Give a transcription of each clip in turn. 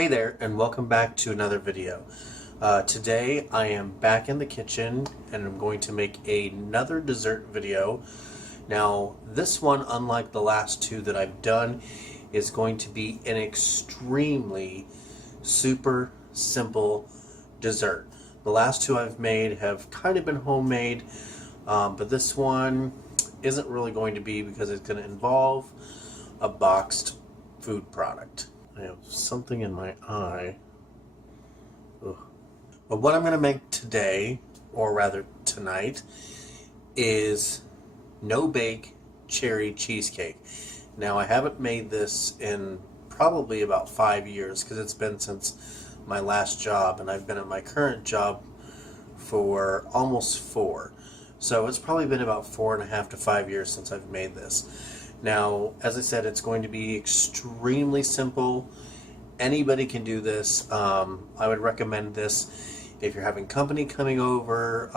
Hey there, and welcome back to another video. Today I am back in the kitchen and I'm going to make another dessert video. Now this one, unlike the last two that I've done, is going to be an extremely super simple dessert. The last two I've made have kind of been homemade, but this one isn't really going to be because it's going to involve a boxed food product. I have something in my eye. Ugh. But what I'm going to make today, or rather tonight, is no-bake cherry cheesecake. Now I haven't made this in probably about 5 years because it's been since my last job, and I've been at my current job for almost 4. So it's probably been about 4.5 to 5 years since I've made this. Now, as I said, it's going to be extremely simple. Anybody can do this. I would recommend this if you're having company coming over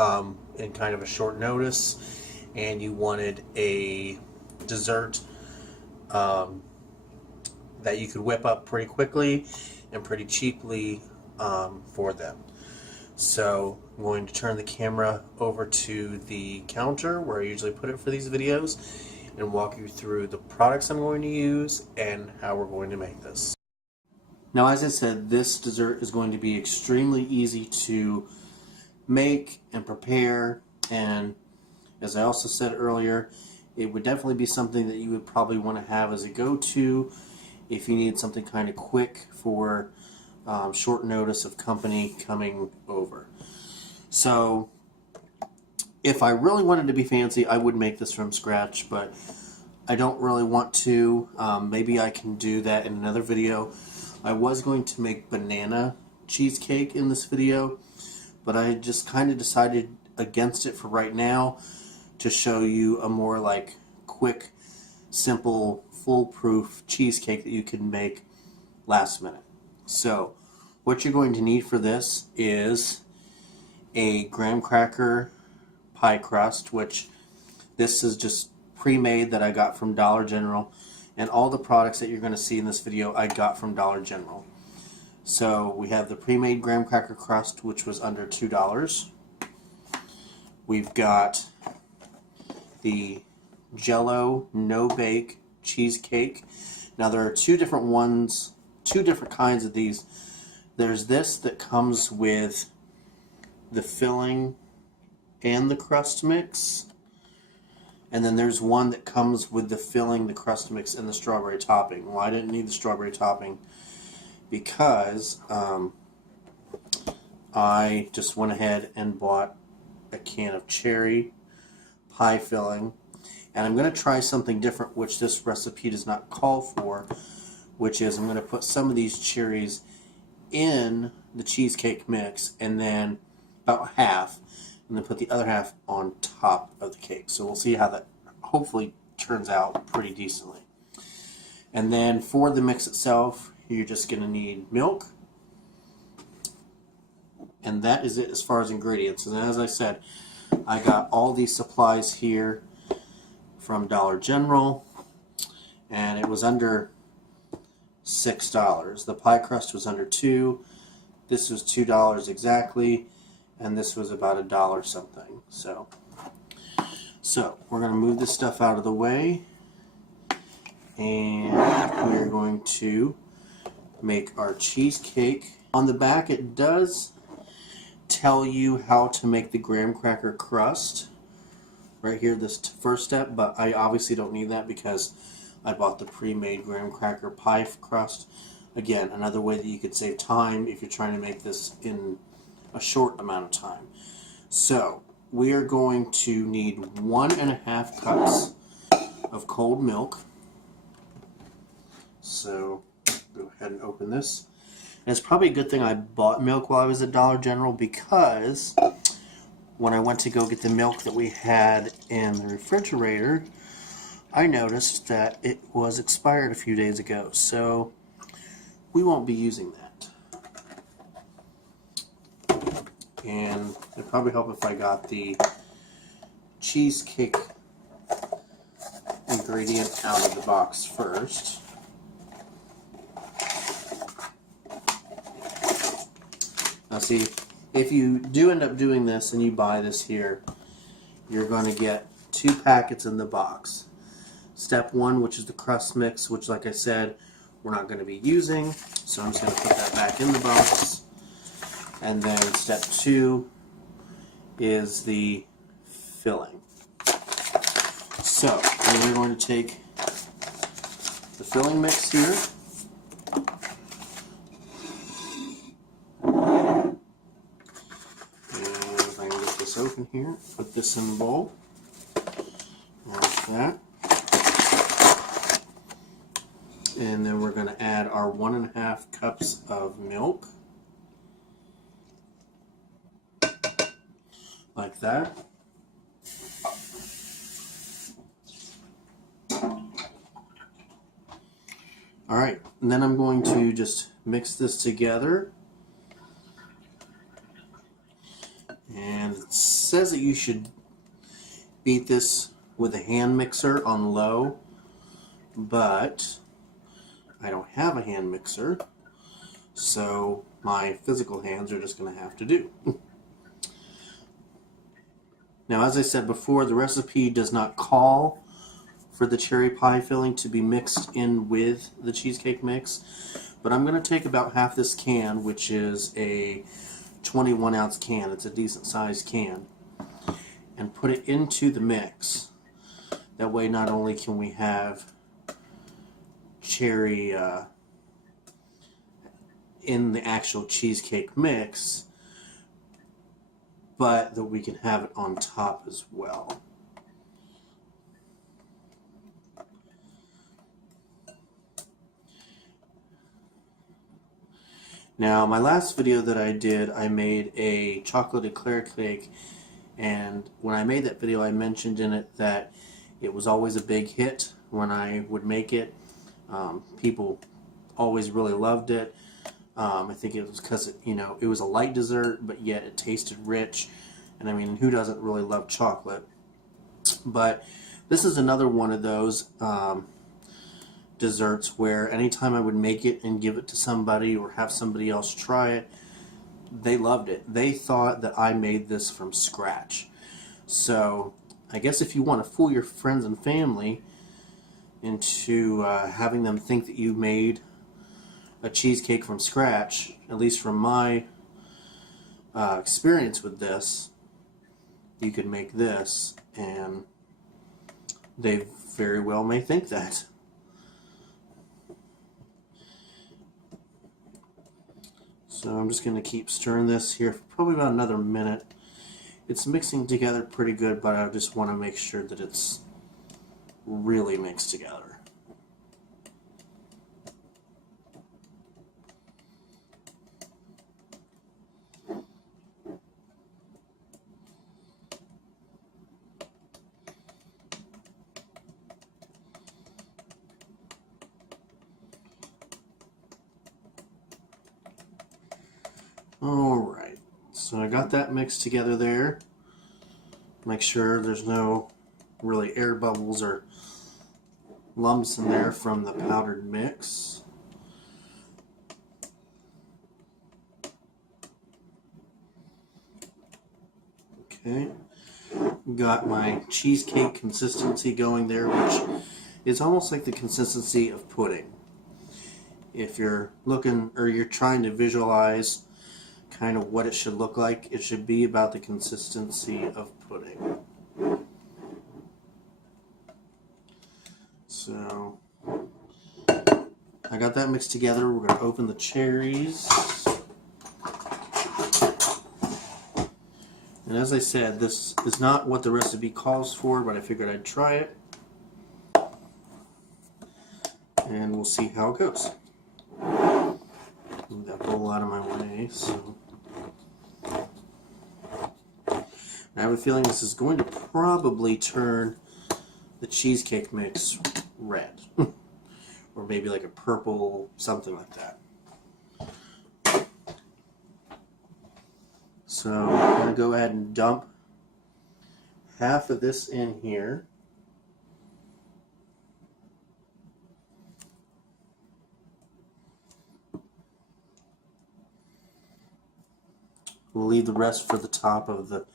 in kind of a short notice and you wanted a dessert that you could whip up pretty quickly and pretty cheaply for them. So I'm going to turn the camera over to the counter where I usually put it for these videos and walk you through the products I'm going to use and how we're going to make this. Now, as I said, this dessert is going to be extremely easy to make and prepare, and as I also said earlier, it would definitely be something that you would probably want to have as a go-to if you need something kind of quick for short notice of company coming over. So if I really wanted to be fancy, I would make this from scratch, but I don't really want to. Maybe I can do that in another video. I was going to make banana cheesecake in this video, but I just kind of decided against it for right now to show you a more like quick, simple, foolproof cheesecake that you can make last minute. So what you're going to need for this is a graham cracker pie crust, which this is just pre-made that I got from Dollar General, and all the products that you're going to see in this video I got from Dollar General. So we have the pre-made graham cracker crust, which was under $2. We've got the jell-o no-bake cheesecake. Now there are two different kinds of these. There's this that comes with the filling and the crust mix, and then there's one that comes with the filling, the crust mix, and the strawberry topping. Well, I didn't need the strawberry topping because I just went ahead and bought a can of cherry pie filling, and I'm going to try something different, which this recipe does not call for, which is I'm going to put some of these cherries in the cheesecake mix, and then about half, and then put the other half on top of the cake. So we'll see how that hopefully turns out pretty decently. And then for the mix itself, you're just going to need milk, and that is it as far as ingredients. And as I said, I got all these supplies here from Dollar General, and it was under $6. The pie crust was under $2. This was $2 exactly, and this was about $1 something. So we're going to move this stuff out of the way, and we're going to make our cheesecake. On the back it does tell you how to make the graham cracker crust right here, this first step, but I obviously don't need that because I bought the pre-made graham cracker pie crust. Again, another way that you could save time if you're trying to make this in a short amount of time. So we are going to need 1.5 cups of cold milk. So go ahead and open this. And it's probably a good thing I bought milk while I was at Dollar General, because when I went to go get the milk that we had in the refrigerator, I noticed that it was expired a few days ago. So we won't be using that. And it'd probably help if I got the cheesecake ingredient out of the box first. Now see, if you do end up doing this and you buy this here, you're going to get 2 packets in the box. Step 1, which is the crust mix, which like I said, we're not going to be using, so I'm just going to put that back in the box. And then step 2 is the filling. So, we're going to take the filling mix here. And if I can get this open here, put this in the bowl. Like that. And then we're going to add our 1.5 cups of milk. Like that. Alright, and then I'm going to just mix this together. And it says that you should beat this with a hand mixer on low, but I don't have a hand mixer, so my physical hands are just going to have to do. Now, as I said before, the recipe does not call for the cherry pie filling to be mixed in with the cheesecake mix, but I'm going to take about half this can, which is a 21-ounce can. It's a decent sized can, and put it into the mix. That way not only can we have cherry in the actual cheesecake mix, but that we can have it on top as well. Now, my last video that I did, I made a chocolate eclair cake, and when I made that video I mentioned in it that it was always a big hit when I would make it. People always really loved it. I think it was because it was a light dessert, but yet it tasted rich, and I mean, who doesn't really love chocolate? But this is another one of those desserts where anytime I would make it and give it to somebody or have somebody else try it, they loved it. They thought that I made this from scratch. So I guess if you want to fool your friends and family into having them think that you made a cheesecake from scratch, at least from my experience with this, you could make this and they very well may think that. So I'm just going to keep stirring this here for probably about another minute. It's mixing together pretty good, but I just want to make sure that it's really mixed together. Alright, so I got that mixed together there. Make sure there's no really air bubbles or lumps in there from the powdered mix. Okay, got my cheesecake consistency going there, which is almost like the consistency of pudding. If you're looking or you're trying to visualize kind of what it should look like, it should be about the consistency of pudding. So I got that mixed together. We're going to open the cherries. And as I said, this is not what the recipe calls for, but I figured I'd try it. And we'll see how it goes. Move that bowl out of my way. So I have a feeling this is going to probably turn the cheesecake mix red. Or maybe like a purple, something like that. So I'm going to go ahead and dump half of this in here. We'll leave the rest for the top of the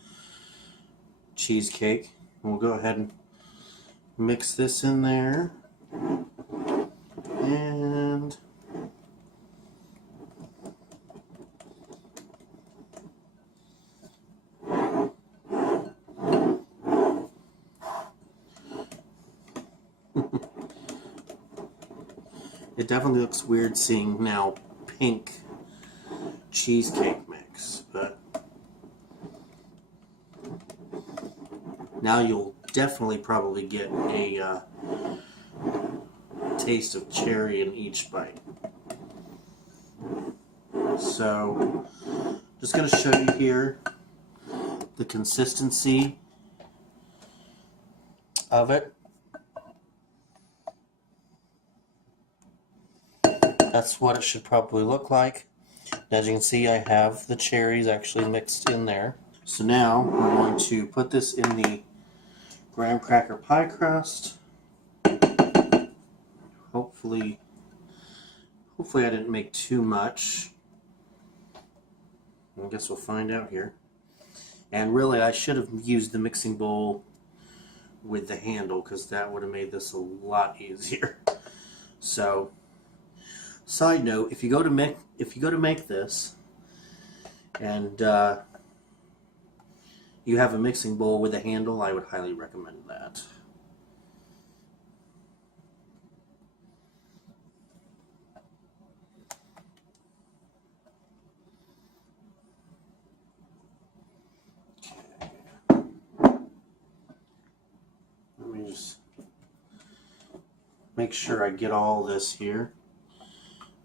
cheesecake. And we'll go ahead and mix this in there. And it definitely looks weird seeing now pink cheesecake mix, but now you'll definitely probably get a taste of cherry in each bite. So, just going to show you here the consistency of it. That's what it should probably look like. As you can see, I have the cherries actually mixed in there. So now we're going to put this in the graham cracker pie crust. Hopefully I didn't make too much. I guess we'll find out here. And really, I should have used the mixing bowl with the handle, because that would have made this a lot easier. So, side note: if you go to make this, and you have a mixing bowl with a handle, I would highly recommend that. Let me just make sure I get all this here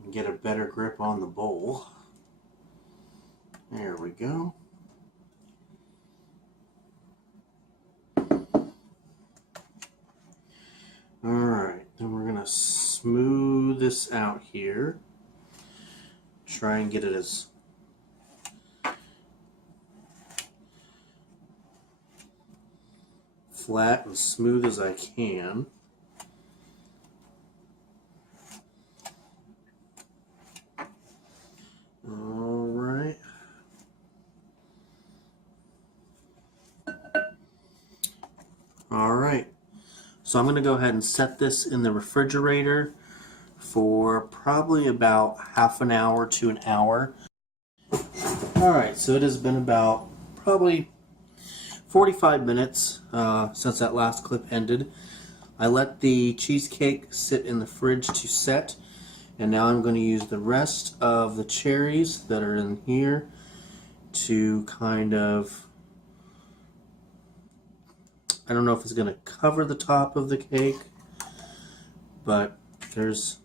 and get a better grip on the bowl. There we go. Alright, then we're going to smooth this out here. Try and get it as flat and smooth as I can. Alright. Alright. So I'm going to go ahead and set this in the refrigerator for probably about half an hour to an hour. Alright, so it has been about probably 45 minutes since that last clip ended. I let the cheesecake sit in the fridge to set, and now I'm going to use the rest of the cherries that are in here to kind of, I don't know if it's going to cover the top of the cake, but there's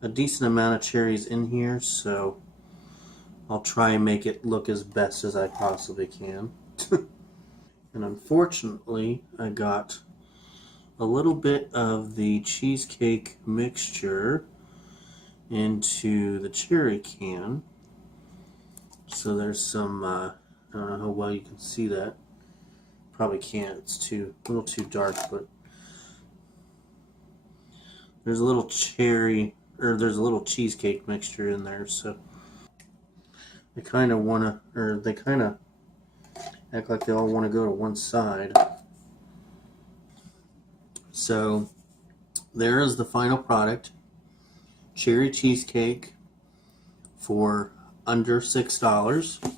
a decent amount of cherries in here, so I'll try and make it look as best as I possibly can. And unfortunately, I got a little bit of the cheesecake mixture into the cherry can. So there's some, I don't know how well you can see that. Probably can't, it's a little too dark, but there's a little there's a little cheesecake mixture in there, so they kind of want to, or they kind of act like they all want to go to one side. So there is the final product. Cherry cheesecake for under $6.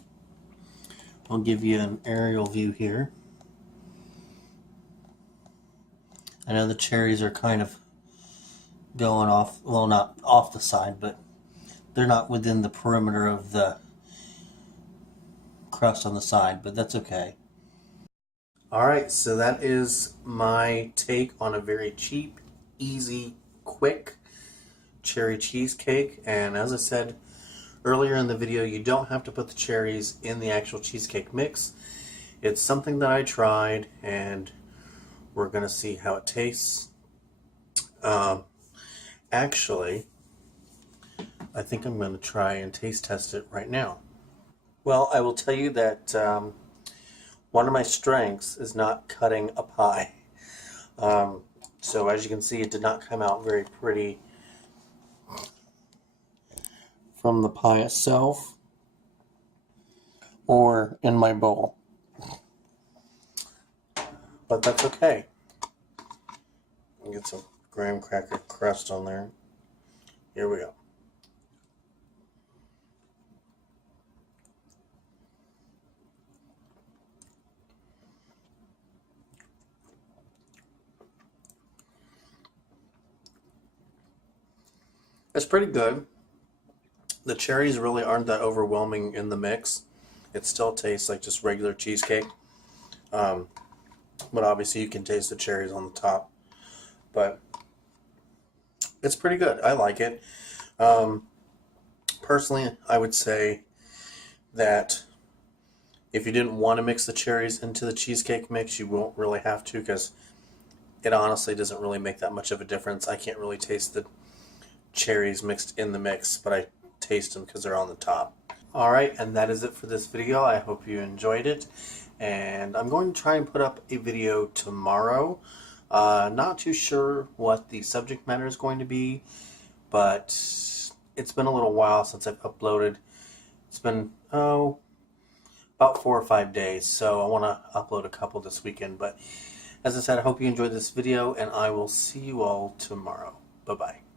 I'll give you an aerial view here. I know the cherries are kind of going off, well, not off the side, but they're not within the perimeter of the crust on the side, but that's okay. Alright, so that is my take on a very cheap, easy, quick cherry cheesecake. And as I said earlier in the video, you don't have to put the cherries in the actual cheesecake mix. It's something that I tried, and we're going to see how it tastes. Actually, I think I'm going to try and taste test it right now. Well, I will tell you that one of my strengths is not cutting a pie. So as you can see, it did not come out very pretty from the pie itself. or in my bowl. But that's okay. Get some graham cracker crust on there. Here we go. It's pretty good. The cherries really aren't that overwhelming in the mix. It still tastes like just regular cheesecake. But obviously you can taste the cherries on the top. But it's pretty good. I like it. Personally, I would say that if you didn't want to mix the cherries into the cheesecake mix, you won't really have to, because it honestly doesn't really make that much of a difference. I can't really taste the cherries mixed in the mix, but I taste them because they're on the top. Alright, and that is it for this video. I hope you enjoyed it, and I'm going to try and put up a video tomorrow. Not too sure what the subject matter is going to be, but it's been a little while since I've uploaded. It's been, about 4 or 5 days, so I want to upload a couple this weekend. But as I said, I hope you enjoyed this video, and I will see you all tomorrow. Bye-bye.